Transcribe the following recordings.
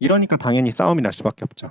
이러니까 당연히 싸움이 날 수밖에 없죠.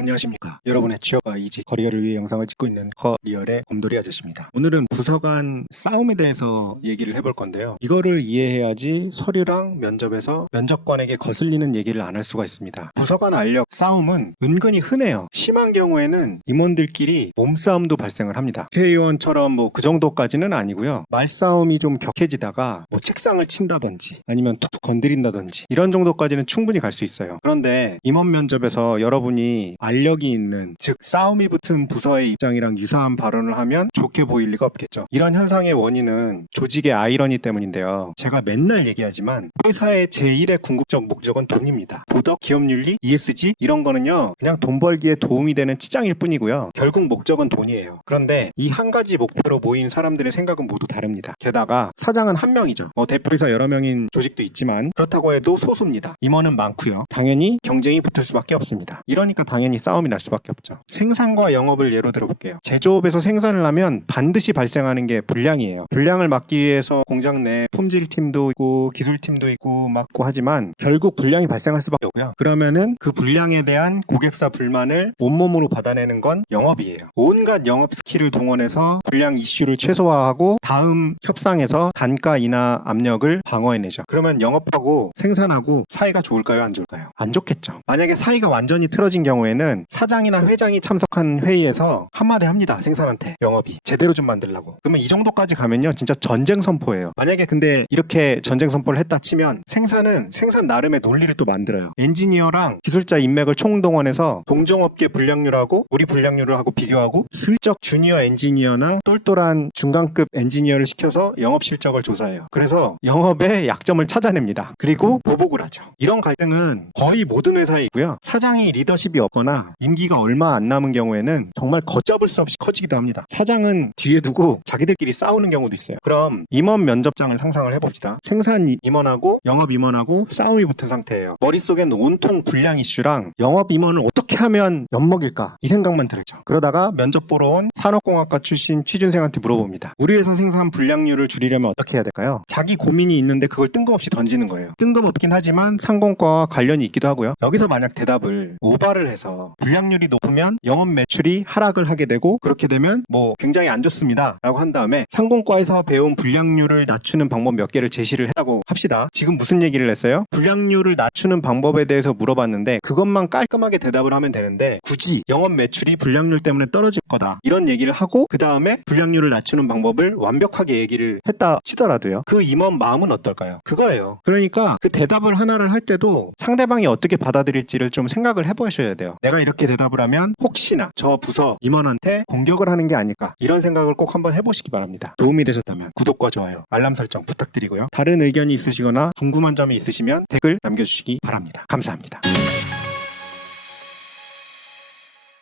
안녕하십니까. 여러분의 취업과 이직, 커리어를 위해 영상을 찍고 있는 커리어의 곰돌이 아저씨입니다. 오늘은 부서 간 싸움에 대해서 얘기를 해볼 건데요. 이거를 이해해야지 서류랑 면접에서 면접관에게 거슬리는 얘기를 안 할 수가 있습니다. 부서 간 알력 싸움은 은근히 흔해요. 심한 경우에는 임원들끼리 몸싸움도 발생을 합니다. 회의원처럼 뭐 그 정도까지는 아니고요. 말싸움이 좀 격해지다가 뭐 책상을 친다든지 아니면 툭툭 건드린다든지 이런 정도까지는 충분히 갈 수 있어요. 그런데 임원 면접에서 여러분이 알력이 있는, 즉 싸움이 붙은 부서의 입장이랑 유사한 발언을 하면 좋게 보일 리가 없겠죠. 이런 현상의 원인은 조직의 아이러니 때문인데요. 제가 맨날 얘기하지만 회사의 제1의 궁극적 목적은 돈입니다. 도덕, 기업윤리, ESG 이런 거는요 그냥 돈 벌기에 도움이 되는 치장일 뿐이고요. 결국 목적은 돈이에요. 그런데 이 한 가지 목표로 모인 사람들의 생각은 모두 다릅니다. 게다가 사장은 한 명이죠. 대표이사 여러 명인 조직도 있지만 그렇다고 해도 소수입니다. 임원은 많고요. 당연히 경쟁이 붙을 수밖에 없습니다. 이러니까 당연히 싸움이 날 수밖에 없죠. 생산과 영업을 예로 들어볼게요. 제조업에서 생산을 하면 반드시 발생하는 게 불량이에요. 불량을 막기 위해서 공장 내 품질팀도 있고 기술팀도 있고 막고 하지만 결국 불량이 발생할 수밖에 없고요. 그러면은 그 불량에 대한 고객사 불만을 온몸으로 받아내는 건 영업이에요. 온갖 영업 스킬을 동원해서 불량 이슈를 최소화하고 다음 협상에서 단가 인하 압력을 방어해내죠. 그러면 영업하고 생산하고 사이가 좋을까요? 안 좋을까요? 안 좋겠죠. 만약에 사이가 완전히 틀어진 경우에는 사장이나 회장이 참석한 회의에서 한마디 합니다. 생산한테 영업이 제대로 좀 만들라고. 그러면 이 정도까지 가면요 진짜 전쟁 선포예요. 만약에 근데 이렇게 전쟁 선포를 했다 치면 생산은 생산 나름의 논리를 또 만들어요. 엔지니어랑 기술자 인맥을 총동원해서 동종업계 불량률하고 우리 불량률을 하고 비교하고 슬쩍 주니어 엔지니어나 똘똘한 중간급 엔지니어를 시켜서 영업 실적을 조사해요. 그래서 영업의 약점을 찾아냅니다. 그리고 보복을 하죠. 이런 갈등은 거의 모든 회사에 있고요. 사장이 리더십이 없거나 임기가 얼마 안 남은 경우에는 정말 걷잡을 수 없이 커지기도 합니다. 사장은 뒤에 두고 자기들끼리 싸우는 경우도 있어요. 그럼 임원 면접장을 상상을 해봅시다. 생산 임원하고 영업 임원하고 싸움이 붙은 상태예요. 머릿속엔 온통 불량 이슈랑 영업 임원을 어떻게 하면 엿먹일까 이 생각만 들죠. 그러다가 면접 보러 온 산업공학과 출신 취준생한테 물어봅니다. 우리 회사 생산 불량률을 줄이려면 어떻게 해야 될까요? 자기 고민이 있는데 그걸 뜬금없이 던지는 거예요. 뜬금없긴 하지만 상공과와 관련이 있기도 하고요. 여기서 만약 대답을 오바를 해서 불량률이 높으면 영업 매출이 하락을 하게 되고 그렇게 되면 뭐 굉장히 안 좋습니다 라고 한 다음에 상공과에서 배운 불량률을 낮추는 방법 몇 개를 제시를 했다고 합시다. 지금 무슨 얘기를 했어요? 불량률을 낮추는 방법에 대해서 물어봤는데 그것만 깔끔하게 대답을 하면 되는데 굳이 영업 매출이 불량률 때문에 떨어질 거다 이런 얘기를 하고 그 다음에 불량률을 낮추는 방법을 완벽하게 얘기를 했다 치더라도요. 그 임원 마음은 어떨까요? 그거예요. 그러니까 그 대답을 하나를 할 때도 상대방이 어떻게 받아들일지를 좀 생각을 해보셔야 돼요. 내가 이렇게 대답을 하면 혹시나 저 부서 임원한테 공격을 하는 게 아닐까 이런 생각을 꼭 한번 해보시기 바랍니다. 도움이 되셨다면 구독과 좋아요, 알람 설정 부탁드리고요. 다른 의견이 있으시거나 궁금한 점이 있으시면 댓글 남겨주시기 바랍니다. 감사합니다.